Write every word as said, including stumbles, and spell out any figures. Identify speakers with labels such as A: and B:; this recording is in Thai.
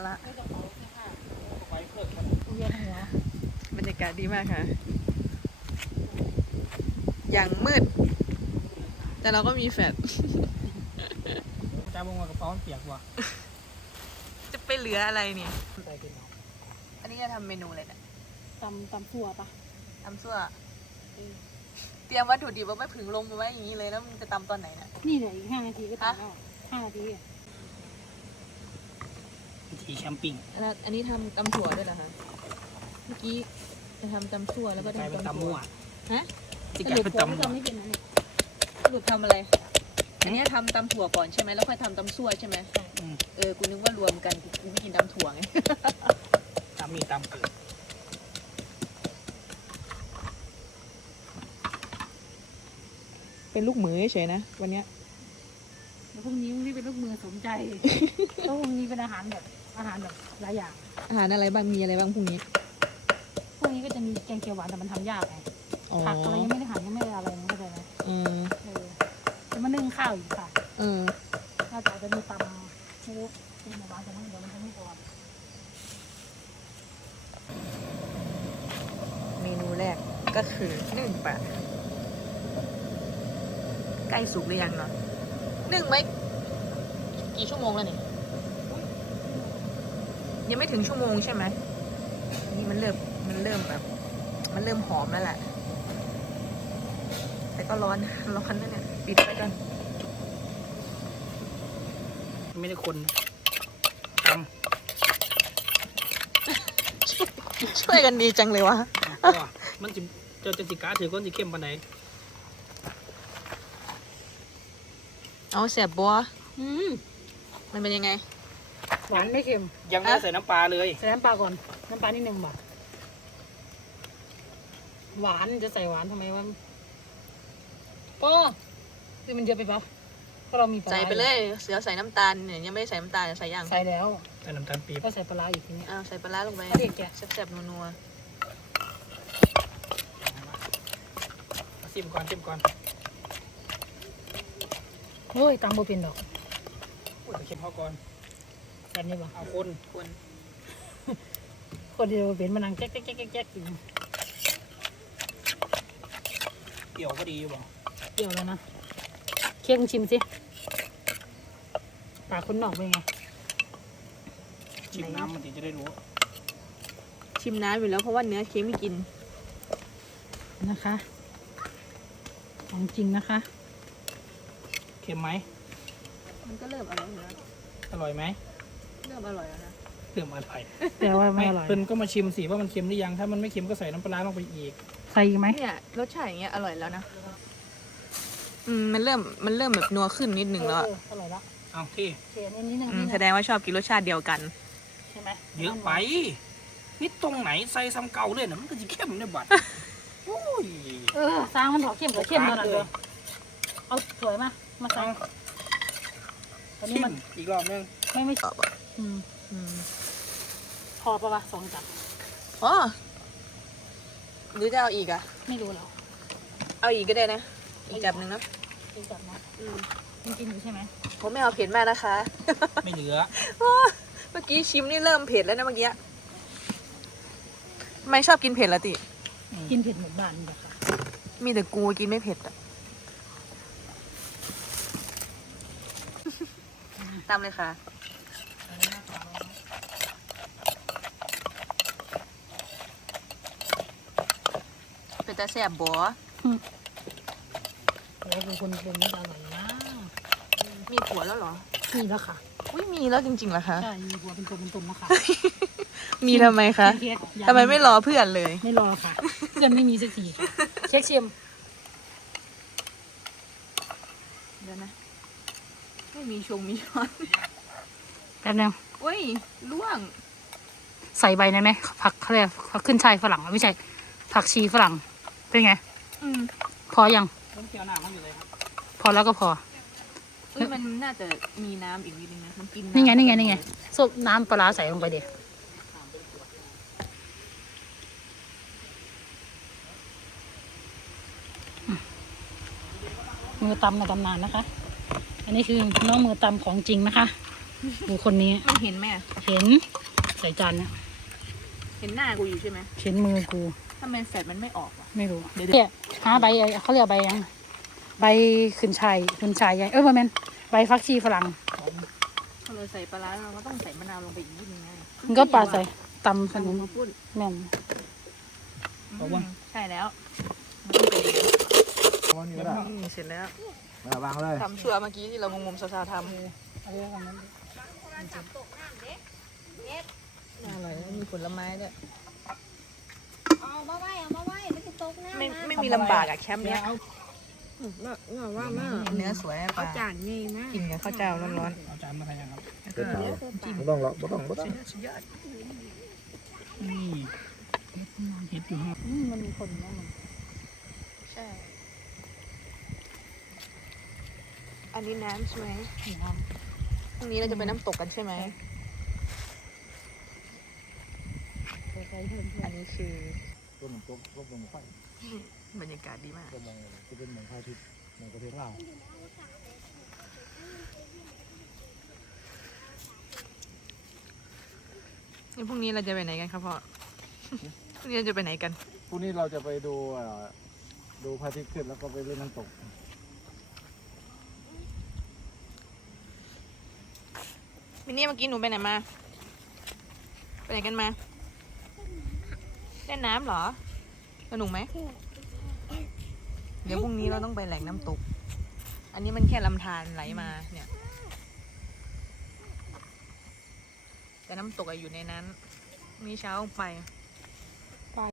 A: ละ
B: เวียนหัว
A: บรรยากาศดีมากค่ะอย่างมืดแต่เราก็มีแฟลช
C: จ้าบงว่ากระเป๋าเปียกว่ะ
A: จะไปเหลืออะไรเนี่ยอันนี้จะทำเมนูอะไรเนี่ย
B: ตำตำซั่วปะ
A: ตำซั่วเตรียมวัตถุดิบว่าไม่ผึ่งลงมาไว้อย่างนี้เลยแล้วมึงจะตำตอนไหนเนี่ย
B: นี่เหลืออีกห้านาทีก็ตำแล้วห้านาที
C: วิธีแคมปิ้ง
A: แล้วอันนี้ทำตำถั่วด้วยเหรอคะเมื่อกี้จะทำตำซั่วแล้วก็ทำตำถั่วฮะ
C: จิกกลายเป็นตำมั่ว
B: ไม่เป็นนะเนี่ย
A: สรุปทำอะไรอันนี้ทำตำถั่วก่อนใช่ไหมแล้วค่อยทำตำซั่วใช่ไหมเออกูนึกว่ารวมกันกูไม่กินตำถั่วไง
C: ตำมีตำเกิด
A: เป็นลูกหมือเฉยนะวันเนี้ย
B: แล้วพรุ่งนี้พรุ่งนี้เป็นลูกมือสมใจแล้วพรุ่งนี้เป็นอาหารแบบอาหารแบบหลายอย่าง
A: อาหารอะไรบ้างมีอะไรบ้างพรุ่งนี้
B: พรุ่งนี้ก็จะมีแกงเขียวหวานแต่มันทำยากไงผักอะไรยังไม่ได้หั่นยังไม่ได้อะไรมันเข้าใจไหม
A: เออ
B: เออจะมานึ่งข้าวอีกค่ะ
A: เออ
B: น่าจะจะมีตำไม่รู้เป็นหวานแต่มันเดี๋ยวมันจะไม่พอ
A: เมนูแรกก็คือนึ่งปลาใกล้สุกหรือยังเนาะนึ่งไหมกี่ชั่วโมงแล้วนี่ยังไม่ถึงชั่วโมงใช่ไหมนี่มันเริ่มมันเริ่มแบบมันเริ่มหอมแล้วแหละแต่ก็ร้อนร้อนนะเนี่ยปิดไปก่อน
C: ไม่ได้คนต
A: ำช่วยกันดีจังเลยวะ
C: มันจะเจ้าจะจิกาถือก้นจะเข้มปานไหน
A: เอาเสียบบัวอืมมันเป็นยังไง
B: หวานไม่เค็ม
C: ยังไม่ใส่น้ำปลาเลย
B: ใส่น้ำปลาก่อนน้ำปลานิดนึงบ่หวานจะใส่หวานทำไมวะก็คือมันเยอะไปปะก็เรามีปลา
A: ใส่ไปเลยเสือใส่น้ำตาลเนี่ยยังไม่ได้ใส่น้ำตาลใส่ยัง
B: ใส่แล้ว
C: ใส่น้ำตาลปี๊บ
B: ก็ใส่ปลาอีกทีนี้
A: อ้าวใส่ปลาลงไป
B: เด็กแก
A: แซ่บๆนัว
C: ๆชิมก่อนชิมก่อน
B: โอ้ยตำโบเป็นดอก
C: โอ้ยเค็มพอก่อน
B: แบบนี้บ่
C: เอาคน
A: คน
B: คนเดียวเป็นมันนั่งแจ๊กแจ๊กแจ๊กแจ๊กอยู่
C: เกี่ยวก็ดีอยู่บ่
B: เกี่ยวแล้วนะเคี่ยงชิมสิปลาคนนอกเป็นไง
C: ชิมน้ำมันถึงจะได้รู้
A: ชิมน้ำอยู่แล้วเพราะว่าเนื้อเค็มไม่กิน
B: นะคะของจริงนะคะ
C: เค็มไหม
A: มันก็เริ่มอร่อยแล้ว
C: อร่อยไหม
A: เริ่มอร่อยแล้วนะ
C: เริ่มอร่อย
B: แต่ว่าไม่อร่อย
C: เพิ่นก็มาชิมสิว่ามันเค็มหรือยังถ้ามันไม่เค็มก็ใส่น้ำปลาลงไปอีก
B: ใส่ไหม
A: เนี่ยรสชาติอย่างเงี้ยอร่อยแล้วนะอืมมันเริ่มมันเริ่มแบบนัวขึ้นนิดนึงแล้วอ
B: ร่อยละ
C: เอาที่
B: เขียนนิดนึง
A: แสดงว่าชอบกินรสชาติเดียวกัน
B: ใช่ไหม
C: เยอะไปนิดตรงไหนใส่ซ้ำเก่าเลยนะมันก็จะเข้มในบัดโอ้ย
B: เออสร้างมันถอดเข้มกับเข้มตอนนั้นเลยเอาสวยมามาใส่
C: ตอนนี้มันอีกรอบนึง
B: ไม่ไม่
A: ชอบอ่ะ
B: อืมอืมพอปะวะสองจับ
A: อ๋อหรือจะเอาอีกอ่ะ
B: ไม่รู้แล้ว
A: เอาอีกก็ได้นะอีกจับหนึ่งนะ
B: อีกจับนะอืมกินอยู่ใช่ไหม
A: ผมไม่เอาเผ็ดมากนะคะ
C: ไม่เหลือ
A: เมื่อกี้ชิมนี่เริ่มเผ็ดแล้วนะเมื่อกี้ไม่ชอบกินเผ็ดละติ
B: กินเผ็ดเหมือนบ้านแบบ
A: มีแต่กูกินไม่เผ็ดอ่ะตามเลยค่ะเป็นตาแซ่บบัว
B: แล้วเป็นคนเป็นไม่อร่อยนะ
A: มีผัวแล้วเหรอ
B: มีแล้วค่ะ
A: อุ้ยมีแล้วจริงๆเหรอคะ
B: ใช่มีผัวเป็นตัวเป็นตุ่มนะคะ
A: มีทำไมคะทำไมไม่รอเพื่อนเลย
B: ไม่รอค่ะเพื่อนไม่มีสักทีเช็คเชียม
A: เดี๋ยวนะไม่มีชงมีช้อน
B: แป๊บนึง
A: อุ้ยล่วง
B: ใส่ใบได้ไหมผักเขาเรียกผักขึ้นช่ายฝรั่งไม่ใช่ผักชีฝรั่งเป็นไง
A: อืม
B: พอยัง
C: ต้องเกี่ยวน้ำมันอยู่เลยครับ
B: พอแล้วก็พอ
A: เอ้ยมันน่าจะมีน้ำอีกนิดนึงนะมันกิน
B: นี่ไงนี่ไงนี่ไงซุปน้ำปลาใส่ลงไปดิมือตำมาตำนานนะคะอันนี้คือน้องมือตำของจริงนะคะดูคนนี้
A: มันเห็นไหม
B: เห็นใส่จานเนี่ย
A: เห็นหน้ากูอยู่ใช่ไหม
B: เห็นมือกู
A: ทำไมแฟดมันไม่ออกอ่ะ
B: ไม่รู้
A: เดี๋ยว
B: เนี่ยหาใบไอ้เขาเรียกใบยังใบขึ้นชายขึ้นชายใหญ่เออประมาณใบฟักชีฝรั่ง
A: พอเราใส่ปลาร้าเราก็ต้องใส่มะนาวลงไปอีกนิดนึงไง
B: มันก็ปลาใส่ตำข
A: ขน
B: น
A: ม
B: ม
A: มาพูด
B: แม่น
C: บอกว่า
A: ใช่แล้วมันต้องเป็นอย่างนั้น
D: วันนี้ก็ได้
A: อืมเสร็จแล้ว
D: มาวางเลย
A: ทำเชื่อเมื่อกี้ที่เรางมๆซาๆทำ
B: อะไรประมาณนั้น
A: อร่อยแล้วมีผลไม้ด้วย
E: เอามาไว้เอามาไว้ไม่จะตกหน้า
A: ไม่
E: นะ
A: ไม่มีลำบากอะแคมป์เนี้ย
E: แบบว่ามา
A: เนื้อสวยอะป
E: เอา
A: ลา
E: จานนี่นะ
A: กินกับข้าวเจ้าร้อน
C: เอาจานมาใส่ยังครับ
A: ๆแล้วก็
D: ไม่ต้องหรอกไม่ต้องไม่ต้อง
A: สุดยอด
C: นี่เห็ดอยู่ฮะ
B: อืมมันมีคนนะมัน
A: ใช่ อันนี้น้ำใช่ไหม
B: น้
A: พรุ่งนี้เราจะไปน้ำตกกันใช่ไหม
B: ำใส่เพิ่ม
A: อันนี้คือ
D: ต้นต้นต้นลงไฟ
A: บรรยากาศดีมาก
D: ต้นมองจะเป็นเหมือนพระอาทิตย์ในประเทศลาว
A: นี่พรุ่งนี้เราจะไปไหนกันครับพ่อ พรุ่งนี้เราจะไปไหนกัน
D: พรุ่งนี้เราจะไปดูเอ่อดูพระอาทิตย์ขึ้นแล้วก็ไปเล่นน้ำตก
A: มินนี่เมื่อกี้หนูไปไหนมา ไปไหนกันมา เล่นน้ำเหรอ สนุกไหม เดี๋ยวพรุ่งนี้เราต้องไปแหล่งน้ำตก อันนี้มันแค่ลำธารไหลมาเนี่ย แต่น้ำตกอะอยู่ในนั้นพรุ่งนี้เช้าไป ไ